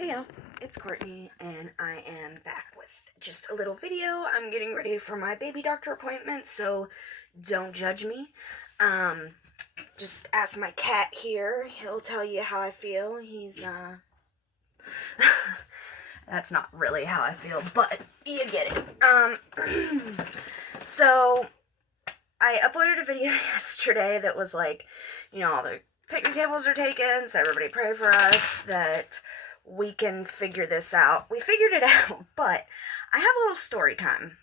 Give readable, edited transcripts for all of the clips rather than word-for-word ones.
Hey y'all, it's Courtney, and I am back with just a little video. I'm getting ready for my baby doctor appointment, so don't judge me. Um, just ask my cat here. He'll tell you how I feel. That's not really how I feel, but you get it. So I uploaded a video yesterday that was like, all the picnic tables are taken, so everybody pray for us that we can figure this out. We figured it out, but I have a little story time.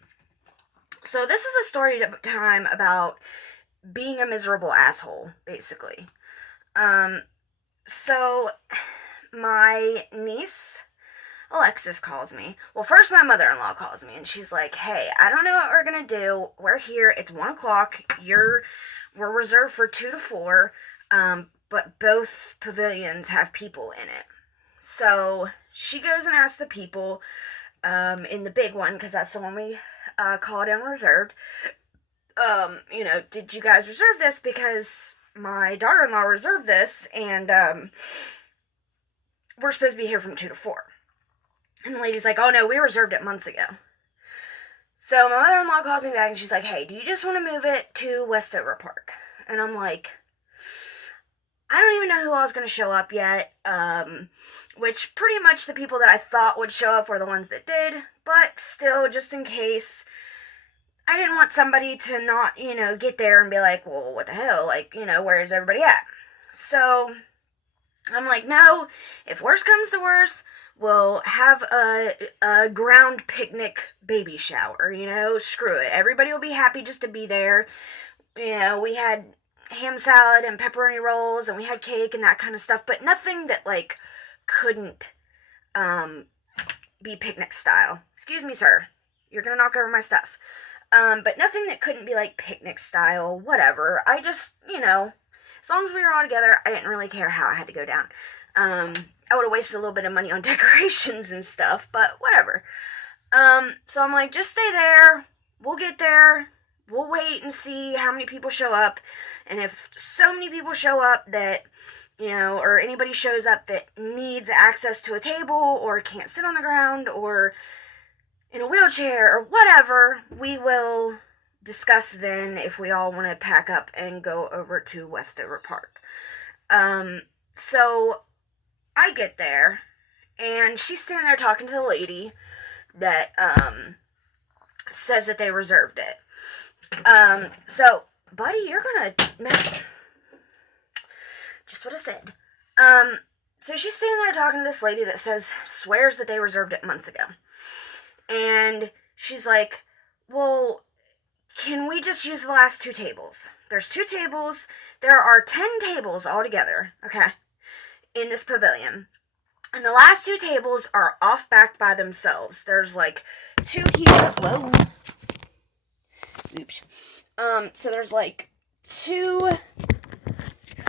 So this is a story time about being a miserable asshole, basically. So my niece Alexis calls me. Well, first my mother-in-law calls me, and she's like, "Hey, I don't know what we're gonna do. We're here. It's 1 o'clock. We're reserved for 2 to 4. But both pavilions have people in it." So she goes and asks the people in the big one, because that's the one we called and reserved. Did you guys reserve this? Because my daughter-in-law reserved this, and we're supposed to be here from 2 to 4. And the lady's like, "Oh no, we reserved it months ago." So my mother-in-law calls me back, and she's like, "Hey, do you just want to move it to Westover Park?" And I'm like, I don't even know who all is going to show up yet, which pretty much the people that I thought would show up were the ones that did, but still, just in case, I didn't want somebody to not, get there and be like, "Well, what the hell, where is everybody at?" So I'm like, "No, if worse comes to worse, we'll have a ground picnic baby shower, screw it. Everybody will be happy just to be there." We had ham salad and pepperoni rolls, and we had cake and that kind of stuff, but nothing that, couldn't be picnic style. Excuse me, sir. You're gonna knock over my stuff. But nothing that couldn't be, picnic style, whatever. I just, as long as we were all together, I didn't really care how I had to go down. I would have wasted a little bit of money on decorations and stuff, but whatever. So I'm like, just stay there. We'll get there. We'll wait and see how many people show up. And if so many people show up that, or anybody shows up that needs access to a table or can't sit on the ground or in a wheelchair or whatever, we will discuss then if we all want to pack up and go over to Westover Park. So I get there, and she's standing there talking to the lady that says that they reserved it. So, buddy, you're gonna just what I said. So she's standing there talking to this lady that swears that they reserved it months ago. And she's like, "Well, can we just use the last 2 tables? There's 2 tables. There are 10 tables altogether, okay, in this pavilion. And the last 2 tables are off back by themselves. There's 2 here. Whoa. Oops. So there's 2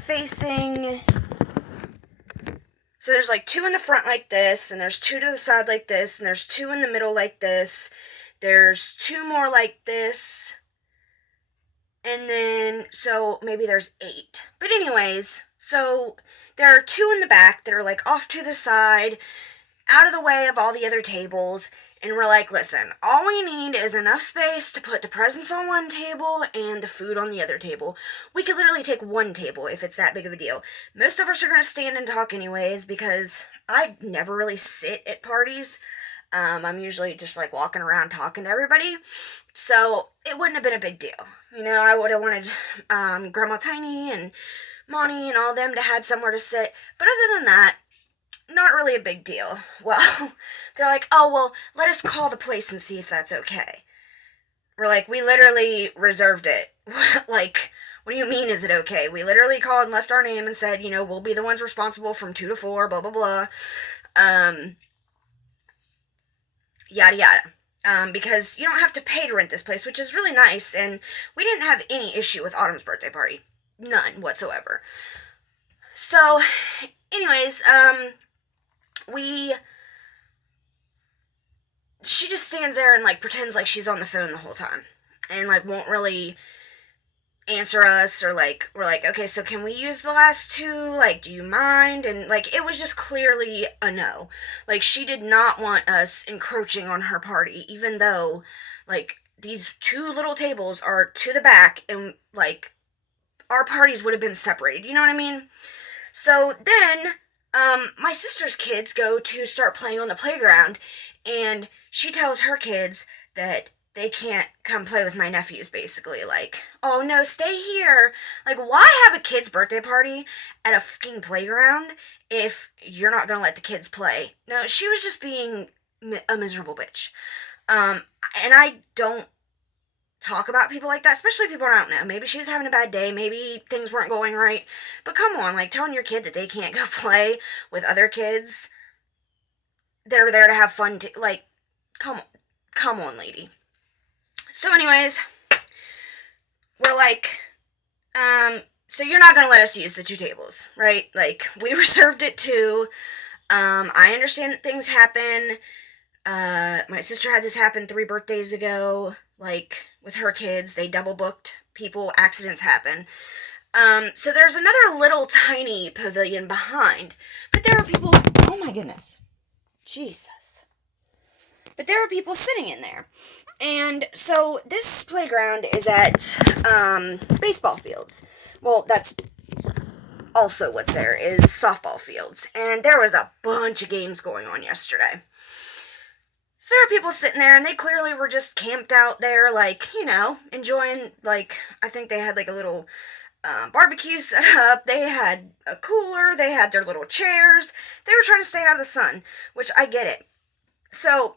facing. So there's 2 in the front like this, and there's 2 to the side like this, and there's 2 in the middle like this. There's 2 more like this. And then, so maybe there's 8. But anyways, so there are 2 in the back that are off to the side, out of the way of all the other tables. And we're like, "Listen, all we need is enough space to put the presents on one table and the food on the other table. We could literally take one table if it's that big of a deal. Most of us are going to stand and talk anyways, because I never really sit at parties. I'm usually just walking around talking to everybody. So it wouldn't have been a big deal. I would have wanted Grandma Tiny and Monty and all them to have somewhere to sit. But other than that, not really a big deal." Well, they're like, "Oh, well, let us call the place and see if that's okay." We're like, "We literally reserved it." What do you mean, is it okay? We literally called and left our name and said, "We'll be the ones responsible from 2 to 4, blah, blah, blah. Yada, yada. Because you don't have to pay to rent this place, which is really nice, and we didn't have any issue with Autumn's birthday party. None whatsoever. So, anyways, she just stands there and pretends like she's on the phone the whole time, and won't really answer us, or like we're like, okay, so can we use the last two, like, do you mind? And like it was just clearly a no. Like she did not want us encroaching on her party, even though like these two little tables are to the back, and like our parties would have been separated, you know what I mean? So then my sister's kids go to start playing on the playground, and she tells her kids that they can't come play with my nephews, basically. Like, oh no, stay here. Like, why have a kid's birthday party at a fucking playground if you're not gonna let the kids play? No, she was just being a miserable bitch. And I don't talk about people like that, especially people I don't know. Maybe she was having a bad day, maybe things weren't going right. But come on, like telling your kid that they can't go play with other kids that are there to have fun, like, come on, lady. So, anyways, we're like, so you're not gonna let us use the two tables, right? Like, we reserved it too. I understand that things happen. My sister had this happen 3 birthdays ago, like, with her kids. They double booked people, accidents happen. So there's another little tiny pavilion behind. But there are people, oh my goodness, Jesus. But there are people sitting in there. And so this playground is at baseball fields. Well, that's also what's there is softball fields. And there was a bunch of games going on yesterday. So there were people sitting there, and they clearly were just camped out there, like, you know, enjoying, like, I think they had, like, a little barbecue set up. They had a cooler. They had their little chairs. They were trying to stay out of the sun, which I get it. So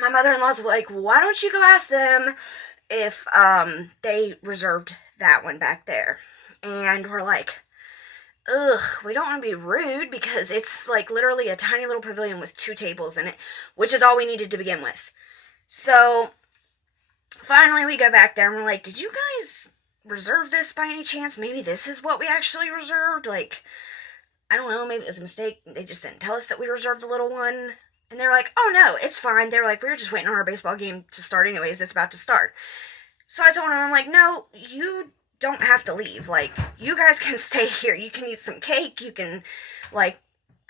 my mother-in-law's like, why don't you go ask them if they reserved that one back there? And we're like, ugh, we don't want to be rude because it's like literally a tiny little pavilion with 2 tables in it, which is all we needed to begin with. So finally we go back there and we're like, did you guys reserve this by any chance? Maybe this is what we actually reserved? Like, I don't know, maybe it was a mistake. They just didn't tell us that we reserved the little one. And they're like, oh no, it's fine. They were like, we were just waiting on our baseball game to start anyways. It's about to start. So I told them, I'm like, no, you don't have to leave. Like, you guys can stay here. You can eat some cake. You can, like,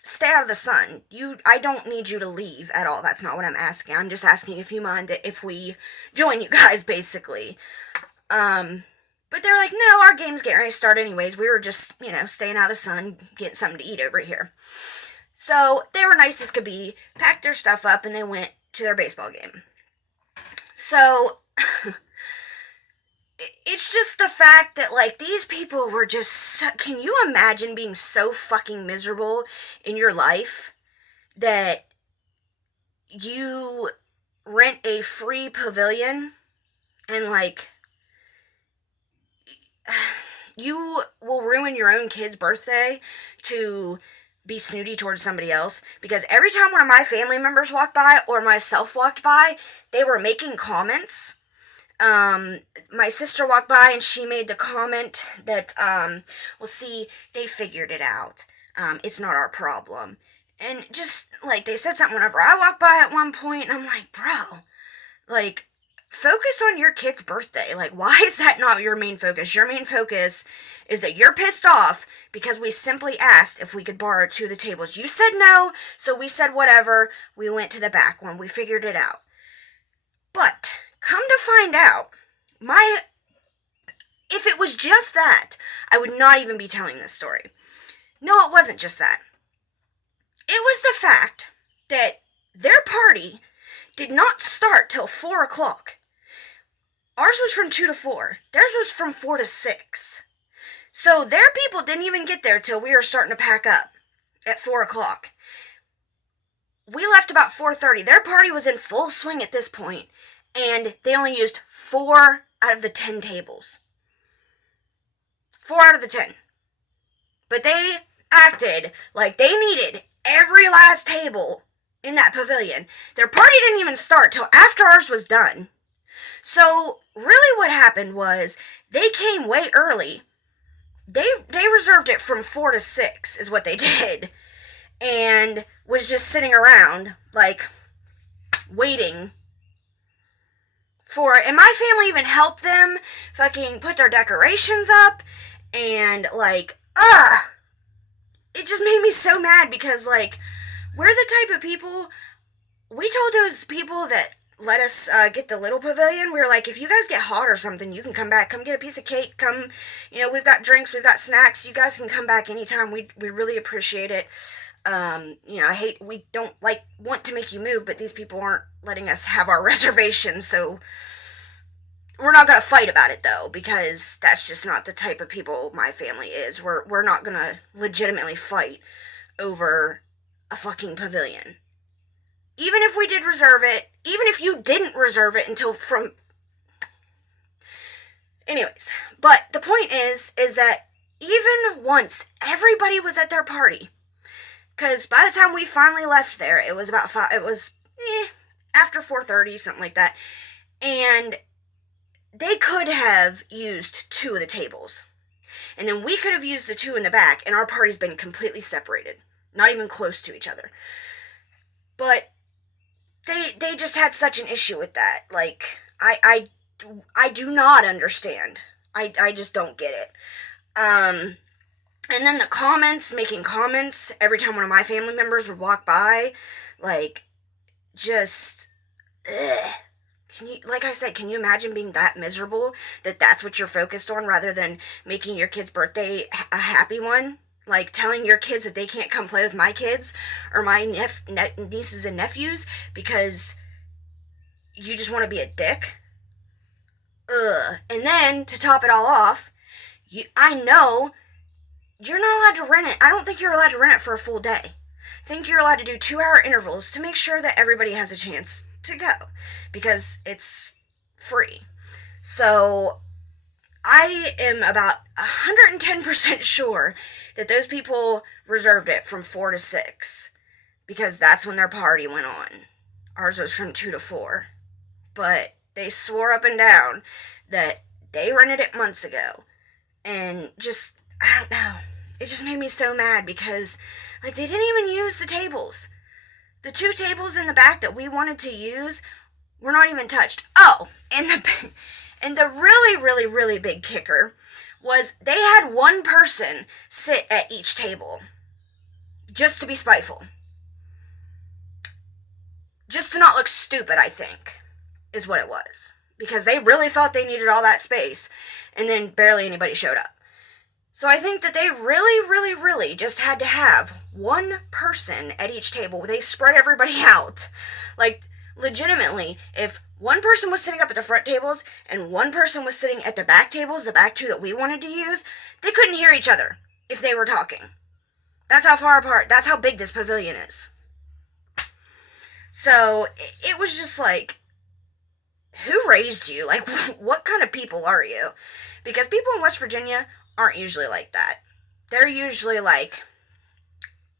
stay out of the sun. I don't need you to leave at all. That's not what I'm asking. I'm just asking if you mind if we join you guys, basically. But they're like, no, our game's getting ready to start anyways. We were just, you know, staying out of the sun, getting something to eat over here. So they were nice as could be, packed their stuff up, and they went to their baseball game. So it's just the fact that, like, these people were just, can you imagine being so fucking miserable in your life that you rent a free pavilion and, like, you will ruin your own kid's birthday to be snooty towards somebody else? Because every time one of my family members walked by or myself walked by, they were making comments. My sister walked by and she made the comment that, well, see, they figured it out. It's not our problem. And just, like, they said something whenever I walked by at one point, and I'm like, bro, like, focus on your kid's birthday. Like, why is that not your main focus? Your main focus is that you're pissed off because we simply asked if we could borrow 2 of the tables. You said no, so we said whatever. We went to the back one. We figured it out. But come to find out, if it was just that, I would not even be telling this story. No, it wasn't just that. It was the fact that their party did not start till 4 o'clock. Ours was from 2 to 4. Theirs was from 4 to 6. So their people didn't even get there till we were starting to pack up at 4 o'clock. We left about 4:30. Their party was in full swing at this point, and they only used 4 out of the 10 tables. 4 out of the 10. But they acted like they needed every last table in that pavilion. Their party didn't even start till after ours was done. So really what happened was they came way early. They reserved it from 4 to 6 is what they did. And was just sitting around, like, waiting and my family even helped them fucking put their decorations up, and like, it just made me so mad because, like, we're the type of people, we told those people that let us get the little pavilion, we were like, if you guys get hot or something, you can come back, come get a piece of cake, come, we've got drinks, we've got snacks, you guys can come back anytime, we really appreciate it. We don't, like, want to make you move, but these people aren't letting us have our reservation, so we're not gonna fight about it, though, because that's just not the type of people my family is. We're not gonna legitimately fight over a fucking pavilion. Even if we did reserve it, even if you didn't reserve it until from... Anyways, but the point is that even once everybody was at their party, because by the time we finally left there, it was about after 4:30, something like that, and they could have used 2 of the tables, and then we could have used the 2 in the back, and our party's been completely separated, not even close to each other. But they just had such an issue with that. Like, I do not understand. I just don't get it. And then the comments, making comments every time one of my family members would walk by, like, just, ugh. Like I said, can you imagine being that miserable that that's what you're focused on rather than making your kid's birthday a happy one? Like, telling your kids that they can't come play with my kids or my nieces and nephews because you just want to be a dick? Ugh. And then, to top it all off, I know you're not allowed to rent it. I don't think you're allowed to rent it for a full day. I think you're allowed to do 2-hour intervals to make sure that everybody has a chance to go, because it's free. So I am about 110% sure that those people reserved it from 4 to 6, because that's when their party went on. Ours was from 2 to 4. But they swore up and down that they rented it months ago. And just, I don't know. It just made me so mad because, like, they didn't even use the tables. The 2 tables in the back that we wanted to use were not even touched. Oh, and the really, really, really big kicker was they had one person sit at each table just to be spiteful. Just to not look stupid, I think, is what it was. Because they really thought they needed all that space, and then barely anybody showed up. So I think that they really, really, really just had to have one person at each table. They spread everybody out. Like, legitimately, if one person was sitting up at the front tables and one person was sitting at the back tables, the back 2 that we wanted to use, they couldn't hear each other if they were talking. That's how far apart, that's how big this pavilion is. So, it was just like, who raised you? Like, what kind of people are you? Because people in West Virginia aren't usually like that. They're usually, like,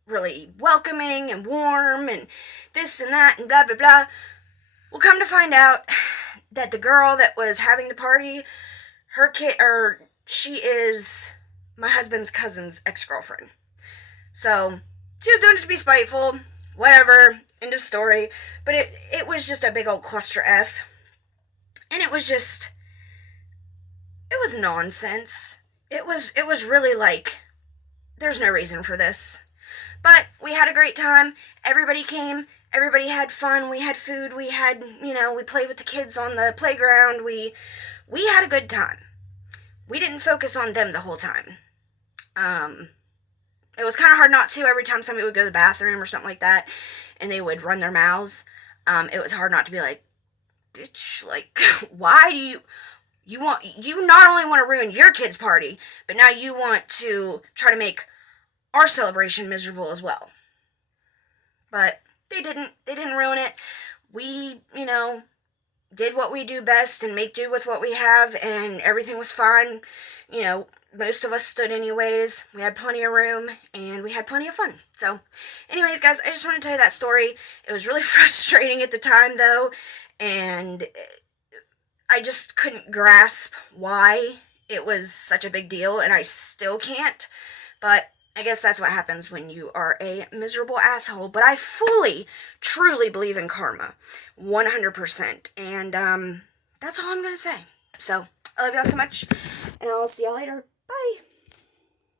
really welcoming and warm and this and that and blah, blah, blah. Well, come to find out that the girl that was having the party, she is my husband's cousin's ex-girlfriend. So, she was doing it to be spiteful, whatever, end of story. But it was just a big old cluster F. And it was nonsense. It was really like, there's no reason for this. But we had a great time. Everybody came. Everybody had fun. We had food. We had, we played with the kids on the playground. We had a good time. We didn't focus on them the whole time. It was kind of hard not to every time somebody would go to the bathroom or something like that, and they would run their mouths. It was hard not to be like, bitch, like, why do you not only want to ruin your kid's party, but now you want to try to make our celebration miserable as well. But they didn't ruin it. We, did what we do best and make do with what we have, and everything was fine. Most of us stood anyways. We had plenty of room, and we had plenty of fun. So, anyways, guys, I just wanted to tell you that story. It was really frustrating at the time, though, and I just couldn't grasp why it was such a big deal, and I still can't. But I guess that's what happens when you are a miserable asshole. But I fully, truly believe in karma. 100%. And That's all I'm going to say. So, I love y'all so much, and I'll see y'all later. Bye.